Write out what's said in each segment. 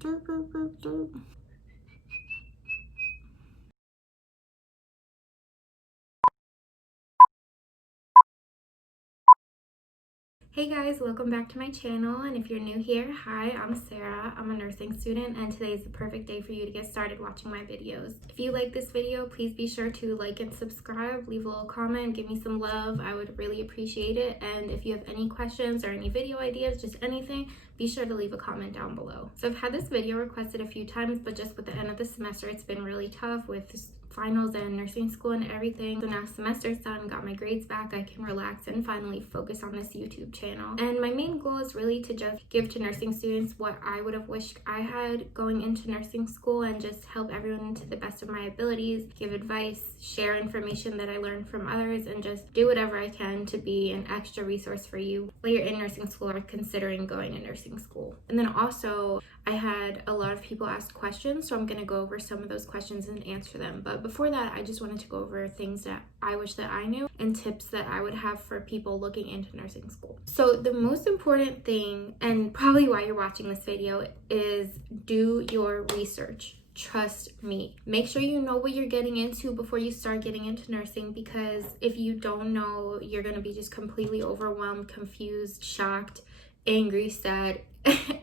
Doop, doop, doop, doop. Hey guys, welcome back to my channel, and if you're new here, hi, I'm Sarah. I'm a nursing student, and today is the perfect day for you to get started watching my videos. If you like this video, please be sure to like and subscribe, leave a little comment, give me some love. I would really appreciate it. And if you have any questions or any video ideas, just anything, be sure to leave a comment down below. So I've had this video requested a few times, but just with the end of the semester, it's been really tough with finals and nursing school and everything. So now semester's done, got my grades back, I can relax and finally focus on this YouTube channel. And my main goal is really to just give to nursing students what I would have wished I had going into nursing school, and just help everyone to the best of my abilities, give advice, share information that I learned from others, and just do whatever I can to be an extra resource for you while you're in nursing school or considering going to nursing school. And then also, I had a lot of people ask questions, so I'm going to go over some of those questions and answer them. But before that, I just wanted to go over things that I wish that I knew and tips that I would have for people looking into nursing school. So the most important thing, and probably why you're watching this video, is do your research. Trust me. Make sure you know what you're getting into before you start getting into nursing, because if you don't know, you're going to be just completely overwhelmed, confused, shocked, angry, sad,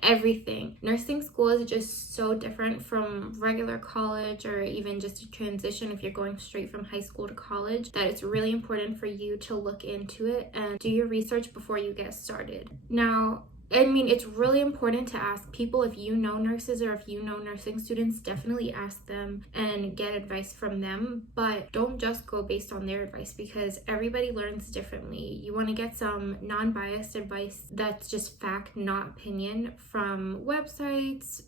everything. Nursing school is just so different from regular college, or even just a transition if you're going straight from high school to college, that it's really important for you to look into it and do your research before you get started. Now, I mean, it's really important to ask people. If you know nurses or if you know nursing students, definitely ask them and get advice from them, but don't just go based on their advice, because everybody learns differently. You want to get some non-biased advice that's just fact, not opinion, from websites,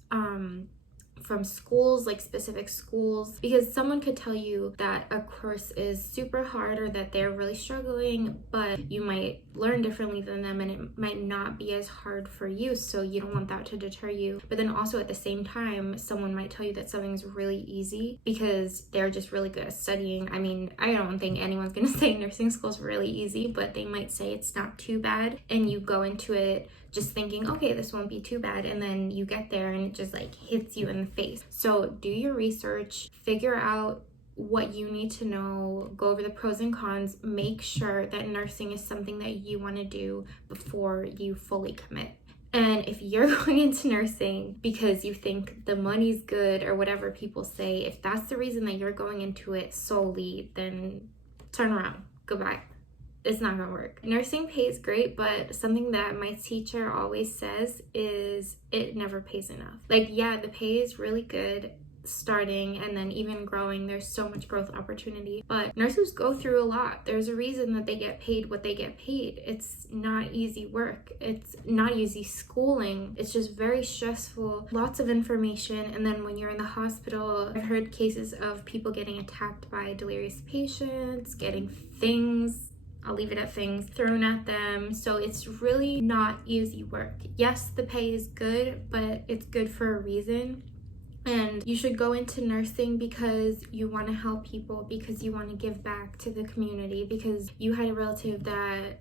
from schools, like specific schools, because someone could tell you that a course is super hard or that they're really struggling, but you might learn differently than them and it might not be as hard for you, so you don't want that to deter you. But then also at the same time, someone might tell you that something's really easy because they're just really good at studying. I mean, I don't think anyone's gonna say nursing school is really easy, but they might say it's not too bad, and you go into it just thinking, okay, this won't be too bad, and then you get there and it just like hits you in the face. So do your research, figure out what you need to know, go over the pros and cons, make sure that nursing is something that you want to do before you fully commit. And if you're going into nursing because you think the money's good or whatever people say, if that's the reason that you're going into it solely, then turn around, goodbye. It's not gonna work. Nursing pays great, but something that my teacher always says is it never pays enough. Like, yeah, the pay is really good starting, and then even growing, there's so much growth opportunity, but nurses go through a lot. There's a reason that they get paid what they get paid. It's not easy work, it's not easy schooling, it's just very stressful, lots of information. And then when you're in the hospital, I've heard cases of people getting attacked by delirious patients, getting things, I'll leave it at things, thrown at them. So it's really not easy work. Yes, the pay is good, but it's good for a reason. And you should go into nursing because you want to help people, because you want to give back to the community, because you had a relative that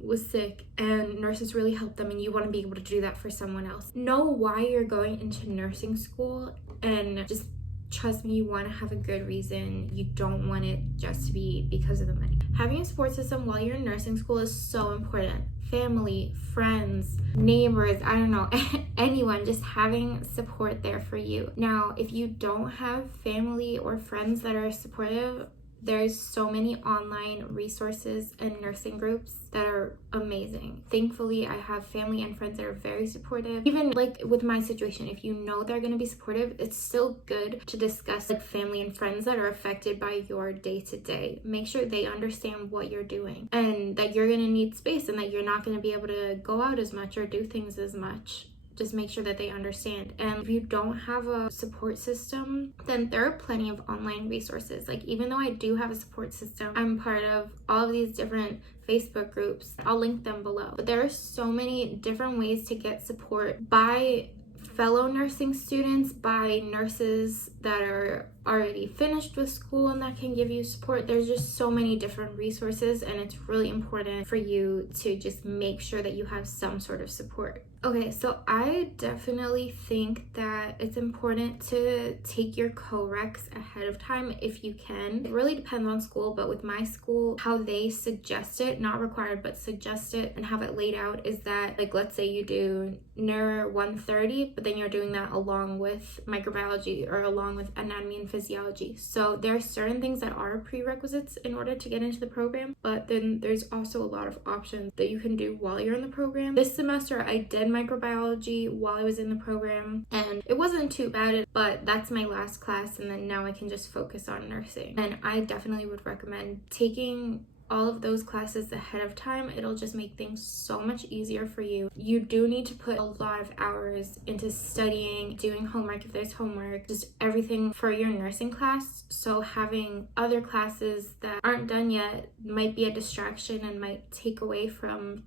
was sick and nurses really helped them, and you want to be able to do that for someone else. Know why you're going into nursing school, and just trust me, you want to have a good reason. You don't want it just to be because of the money. Having a support system while you're in nursing school is so important. Family, friends, neighbors, I don't know, anyone, just having support there for you. Now, if you don't have family or friends that are supportive, there's so many online resources and nursing groups that are amazing. Thankfully, I have family and friends that are very supportive. Even like with my situation, if you know they're gonna be supportive, it's still good to discuss like family and friends that are affected by your day-to-day. Make sure they understand what you're doing and that you're gonna need space and that you're not gonna be able to go out as much or do things as much. Just make sure that they understand. And if you don't have a support system, then there are plenty of online resources. Like, even though I do have a support system, I'm part of all of these different Facebook groups. I'll link them below. But there are so many different ways to get support by fellow nursing students, by nurses that are already finished with school and that can give you support. There's just so many different resources, and it's really important for you to just make sure that you have some sort of support. Okay, so I definitely think that it's important to take your co-recs ahead of time if you can. It really depends on school, but with my school, how they suggest it, not required, but suggest it and have it laid out is that, like, let's say you do Neuro 130, but then you're doing that along with microbiology or along with anatomy and physiology. So there are certain things that are prerequisites in order to get into the program, but then there's also a lot of options that you can do while you're in the program. This semester, I did microbiology while I was in the program, and it wasn't too bad, but that's my last class, and then now I can just focus on nursing. And I definitely would recommend taking all of those classes ahead of time. It'll just make things so much easier for you. You do need to put a lot of hours into studying, doing homework if there's homework, just everything for your nursing class. So having other classes that aren't done yet might be a distraction and might take away from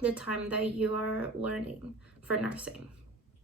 the time that you are learning for nursing.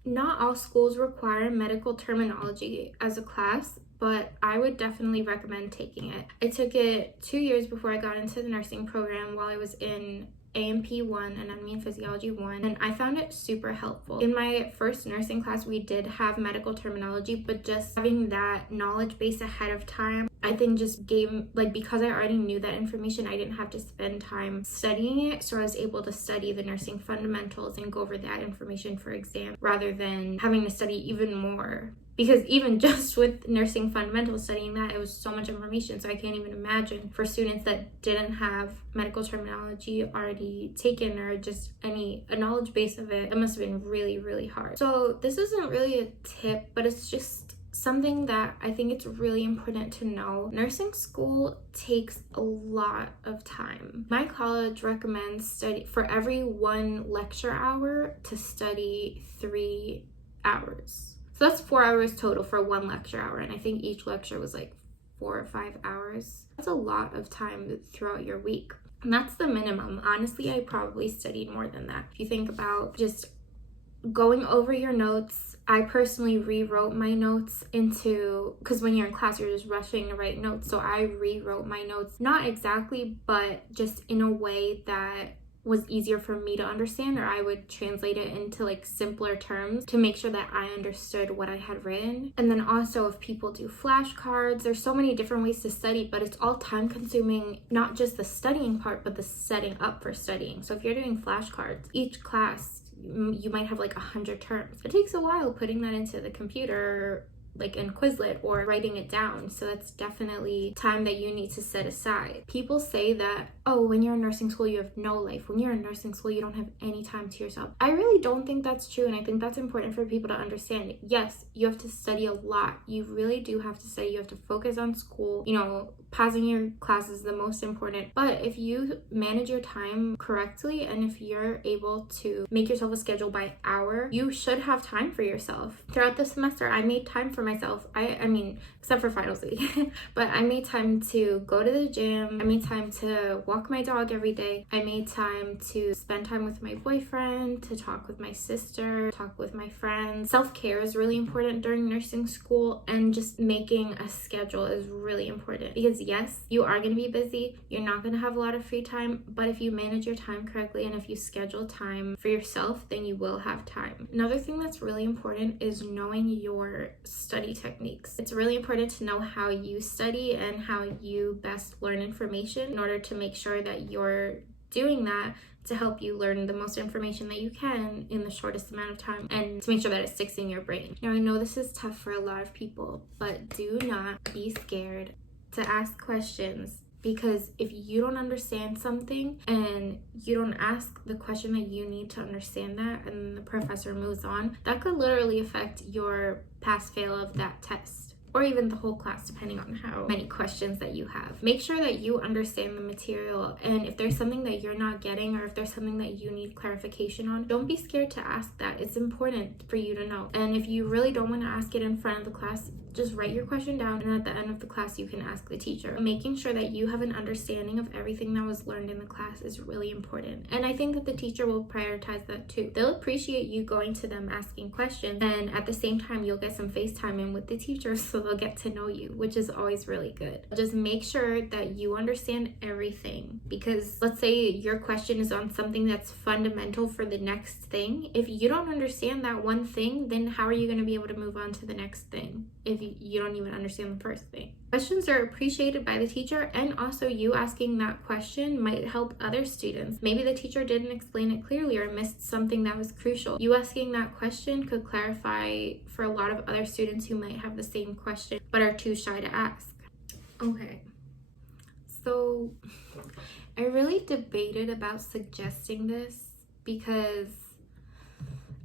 Not all schools require medical terminology as a class, but I would definitely recommend taking it. I took it 2 years before I got into the nursing program while I was in A&P 1, Anatomy and Physiology 1, and I found it super helpful. In my first nursing class, we did have medical terminology, but just having that knowledge base ahead of time, I think just gave, like, because I already knew that information, I didn't have to spend time studying it, so I was able to study the nursing fundamentals and go over that information for exam rather than having to study even more. Because even just with nursing fundamentals, studying that, it was so much information. So I can't even imagine for students that didn't have medical terminology already taken or just a knowledge base of it, it must have been really, really hard. So this isn't really a tip, but it's just something that I think it's really important to know. Nursing school takes a lot of time. My college recommends study for every 1 lecture hour to study 3 hours. So that's 4 hours total for 1 lecture hour, and I think each lecture was like 4 or 5 hours. That's a lot of time throughout your week, and that's the minimum. Honestly, I probably studied more than that. If you think about just going over your notes, I personally rewrote my notes because when you're in class, you're just rushing to write notes. So I rewrote my notes, not exactly, but just in a way that was easier for me to understand, or I would translate it into like simpler terms to make sure that I understood what I had written. And then also if people do flashcards, there's so many different ways to study, but it's all time consuming, not just the studying part, but the setting up for studying. So if you're doing flashcards, each class, you might have like 100 terms. It takes a while putting that into the computer, like in Quizlet, or writing it down. So that's definitely time that you need to set aside. People say that, oh, when you're in nursing school, you have no life. When you're in nursing school, you don't have any time to yourself. I really don't think that's true, and I think that's important for people to understand. Yes, you have to study a lot. You really do have to study. You have to focus on school. You know, passing your class is the most important. But if you manage your time correctly, and if you're able to make yourself a schedule by hour, you should have time for yourself. Throughout the semester, I made time for myself. I mean, except for finals week, but I made time to go to the gym. I made time to walk my dog every day. I made time to spend time with my boyfriend, to talk with my sister, talk with my friends. Self-care is really important during nursing school, and just making a schedule is really important because yes, you are going to be busy. You're not going to have a lot of free time, but if you manage your time correctly and if you schedule time for yourself, then you will have time. Another thing that's really important is knowing your study techniques. It's really important to know how you study and how you best learn information in order to make sure that you're doing that to help you learn the most information that you can in the shortest amount of time and to make sure that it sticks in your brain. Now, I know this is tough for a lot of people, but do not be scared to ask questions, because if you don't understand something and you don't ask the question that you need to understand that and the professor moves on, that could literally affect your pass-fail of that test, or even the whole class, depending on how many questions that you have. Make sure that you understand the material, and if there's something that you're not getting, or if there's something that you need clarification on, don't be scared to ask that. It's important for you to know. And if you really don't want to ask it in front of the class, just write your question down, and at the end of the class you can ask the teacher. Making sure that you have an understanding of everything that was learned in the class is really important, and I think that the teacher will prioritize that too. They'll appreciate you going to them asking questions, and at the same time you'll get some FaceTime in with the teacher, so they'll get to know you, which is always really good. Just make sure that you understand everything, because let's say your question is on something that's fundamental for the next thing. If you don't understand that one thing, then how are you going to be able to move on to the next thing if you don't even understand the first thing? Questions are appreciated by the teacher, and also you asking that question might help other students. Maybe the teacher didn't explain it clearly or missed something that was crucial. You asking that question could clarify for a lot of other students who might have the same question but are too shy to ask. Okay, so I really debated about suggesting this because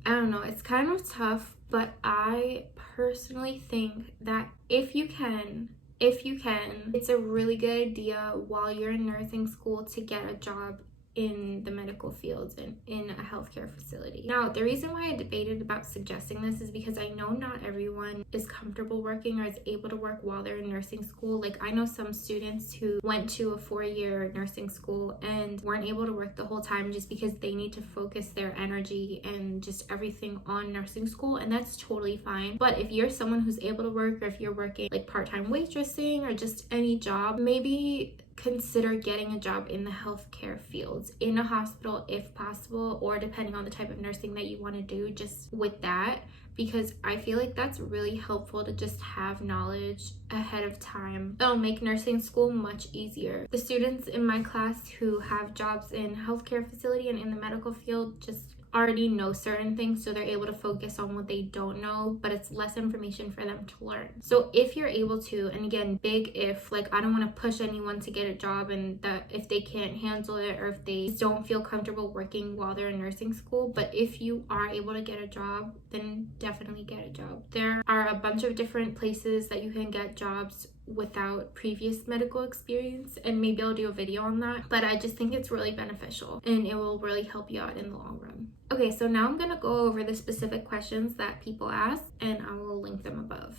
I don't know, it's kind of tough, but I personally think that if you can, it's a really good idea while you're in nursing school to get a job in the medical fields and in a healthcare facility. Now, the reason why I debated about suggesting this is because I know not everyone is comfortable working or is able to work while they're in nursing school. Like, I know some students who went to a 4-year nursing school and weren't able to work the whole time just because they need to focus their energy and just everything on nursing school, and that's totally fine. But if you're someone who's able to work, or if you're working like part-time waitressing or just any job, maybe consider getting a job in the healthcare fields, in a hospital if possible, or depending on the type of nursing that you want to do, just with that, because I feel like that's really helpful to just have knowledge ahead of time. It'll make nursing school much easier. The students in my class who have jobs in healthcare facility and in the medical field just already know certain things, so they're able to focus on what they don't know, but it's less information for them to learn. So if you're able to, and again, big if, like, I don't want to push anyone to get a job and that if they can't handle it or if they don't feel comfortable working while they're in nursing school, but if you are able to get a job, then definitely get a job. There are a bunch of different places that you can get jobs without previous medical experience, and maybe I'll do a video on that, but I just think it's really beneficial and it will really help you out in the long run. Okay, so now I'm gonna go over the specific questions that people ask, and I will link them above.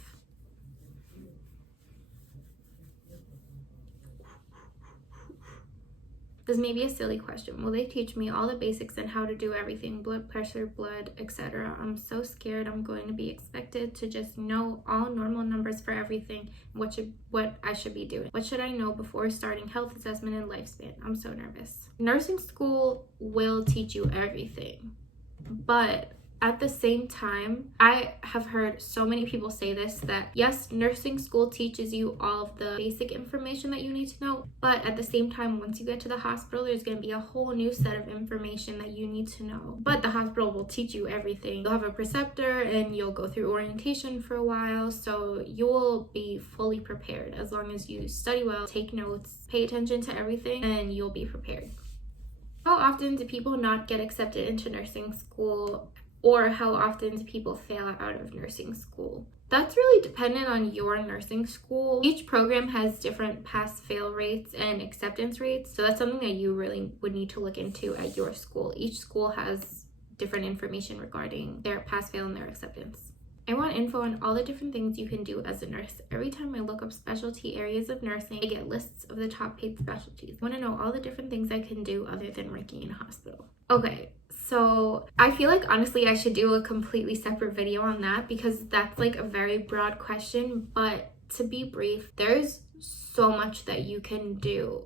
This may be a silly question. Will they teach me all the basics and how to do everything? Blood pressure, blood, etc. I'm so scared I'm going to be expected to just know all normal numbers for everything. What I should be doing. What should I know before starting health assessment and lifespan? I'm so nervous. Nursing school will teach you everything, but at the same time, I have heard so many people say this, that yes, nursing school teaches you all of the basic information that you need to know, but at the same time, once you get to the hospital, there's going to be a whole new set of information that you need to know. But the hospital will teach you everything. You'll have a preceptor and you'll go through orientation for a while, so you'll be fully prepared as long as you study well, take notes, pay attention to everything, and you'll be prepared. How often do people not get accepted into nursing school? Or how often do people fail out of nursing school? That's really dependent on your nursing school. Each program has different pass-fail rates and acceptance rates, so that's something that you really would need to look into at your school. Each school has different information regarding their pass-fail and their acceptance. I want info on all the different things you can do as a nurse. Every time I look up specialty areas of nursing, I get lists of the top paid specialties. I want to know all the different things I can do other than working in a hospital. Okay, so I feel like honestly I should do a completely separate video on that, because that's like a very broad question, but to be brief, there's so much that you can do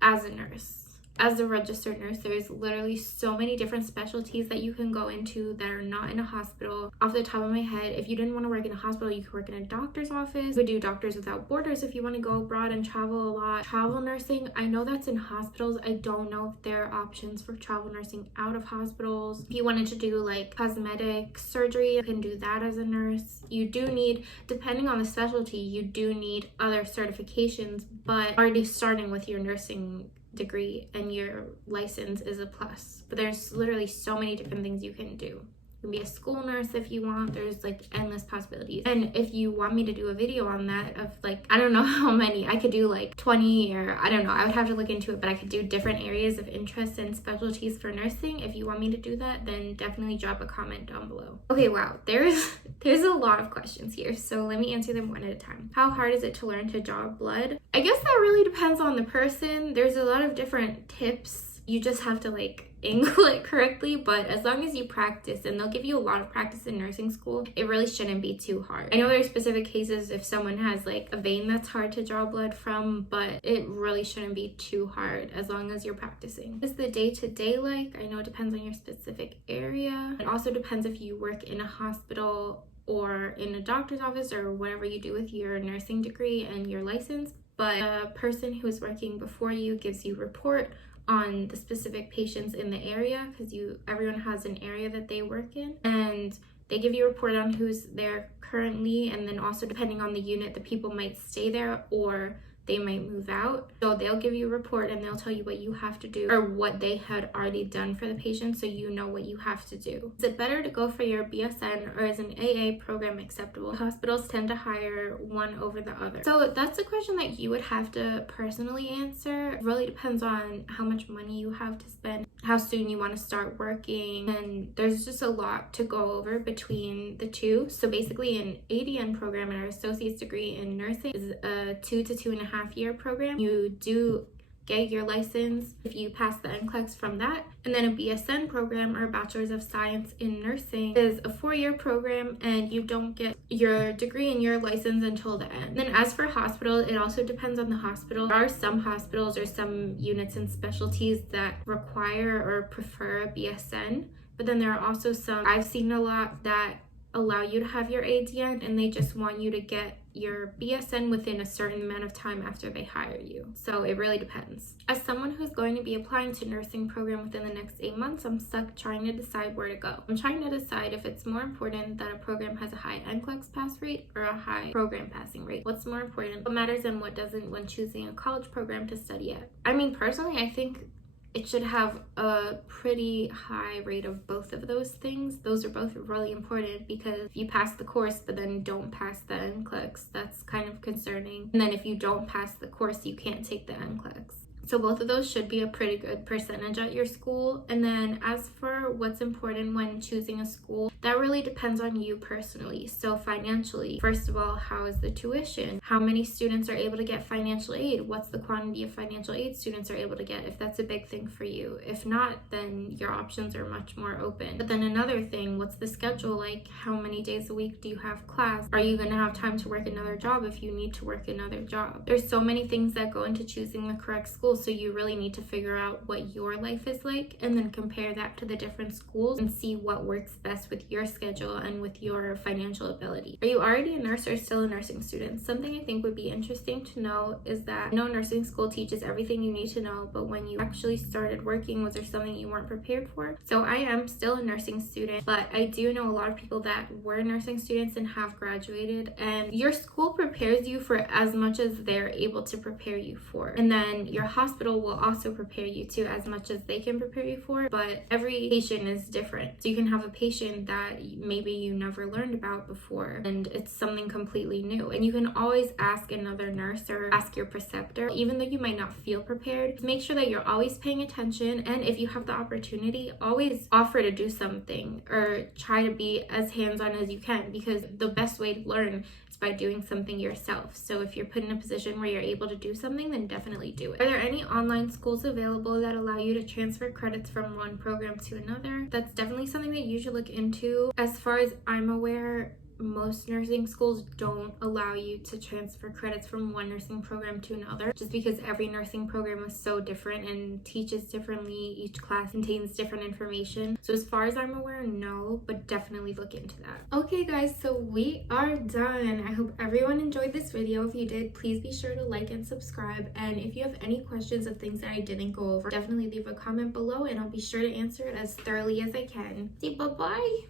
as a nurse. As a registered nurse, there's literally so many different specialties that you can go into that are not in a hospital. Off the top of my head, if you didn't want to work in a hospital, you could work in a doctor's office. You could do Doctors Without Borders if you want to go abroad and travel a lot. Travel nursing, I know that's in hospitals. I don't know if there are options for travel nursing out of hospitals. If you wanted to do like cosmetic surgery, you can do that as a nurse. You do need, depending on the specialty, you do need other certifications, but already starting with your nursing degree and your license is a plus. But there's literally so many different things you can do. You can be a school nurse if you want. There's like endless possibilities. And if you want me to do a video on that of like, I don't know how many, I could do like 20 or I don't know, I would have to look into it, but I could do different areas of interest and specialties for nursing. If you want me to do that, then definitely drop a comment down below. Okay, wow, there's a lot of questions here, so let me answer them one at a time. How hard is it to learn to draw blood? I guess that really depends on the person. There's a lot of different tips. You just have to like angle it correctly, but as long as you practice, and they'll give you a lot of practice in nursing school, it really shouldn't be too hard. I know there are specific cases if someone has like a vein that's hard to draw blood from, but it really shouldn't be too hard as long as you're practicing. What is the day-to-day like? I know it depends on your specific area. It also depends if you work in a hospital or in a doctor's office or whatever you do with your nursing degree and your license, but a person who's working before you gives you report on the specific patients in the area, because everyone has an area that they work in, and they give you a report on who's there currently, and then also depending on the unit, the people might stay there or they might move out. So they'll give you a report and they'll tell you what you have to do or what they had already done for the patient, so you know what you have to do. Is it better to go for your BSN or is an AA program acceptable? Hospitals tend to hire one over the other. So that's a question that you would have to personally answer. It really depends on how much money you have to spend, how soon you want to start working, and there's just a lot to go over between the two. So basically an ADN program, or associate's degree in nursing, is a 2 to 2.5 year program. You do get your license if you pass the NCLEX from that, and then a BSN program, or a Bachelor's of Science in Nursing, is a 4-year program, and you don't get your degree and your license until the end. Then as for hospital, it also depends on the hospital. There are some hospitals or some units and specialties that require or prefer a BSN, but then there are also some, I've seen a lot, that allow you to have your ADN and they just want you to get your BSN within a certain amount of time after they hire you. So it really depends. As someone who's going to be applying to nursing program within the next 8 months, I'm stuck trying to decide where to go. I'm trying to decide if it's more important that a program has a high NCLEX pass rate or a high program passing rate. What's more important? What matters and what doesn't when choosing a college program to study at? I mean, personally, I think it should have a pretty high rate of both of those things. Those are both really important, because if you pass the course but then don't pass the NCLEX, that's kind of concerning. And then if you don't pass the course, you can't take the NCLEX. So both of those should be a pretty good percentage at your school. And then as for what's important when choosing a school, that really depends on you personally. So financially, first of all, how is the tuition? How many students are able to get financial aid? What's the quantity of financial aid students are able to get, if that's a big thing for you? If not, then your options are much more open. But then another thing, what's the schedule like? How many days a week do you have class? Are you going to have time to work another job if you need to work another job? There's so many things that go into choosing the correct school. So you really need to figure out what your life is like and then compare that to the different schools and see what works best with your schedule and with your financial ability. Are you already a nurse or still a nursing student? Something I think would be interesting to know is that, nursing school teaches everything you need to know, but when you actually started working, was there something you weren't prepared for? So I am still a nursing student, but I do know a lot of people that were nursing students and have graduated, and your school prepares you for as much as they're able to prepare you for. And then your hospital will also prepare you to as much as they can prepare you for, but every patient is different. So you can have a patient that maybe you never learned about before, and it's something completely new. And you can always ask another nurse or ask your preceptor, even though you might not feel prepared. Make sure that you're always paying attention, and if you have the opportunity, always offer to do something or try to be as hands-on as you can, because the best way to learn is by doing something yourself. So if you're put in a position where you're able to do something, then definitely do it. Are there any online schools available that allow you to transfer credits from one program to another? That's definitely something that you should look into. As far as I'm aware, most nursing schools don't allow you to transfer credits from one nursing program to another, just because every nursing program is so different and teaches differently. Each class contains different information. So as far as I'm aware, no, but definitely look into that. Okay guys, so we are done. I hope everyone enjoyed this video. If you did, please be sure to like and subscribe, and if you have any questions of things that I didn't go over, definitely leave a comment below and I'll be sure to answer it as thoroughly as I can. See, bye-bye.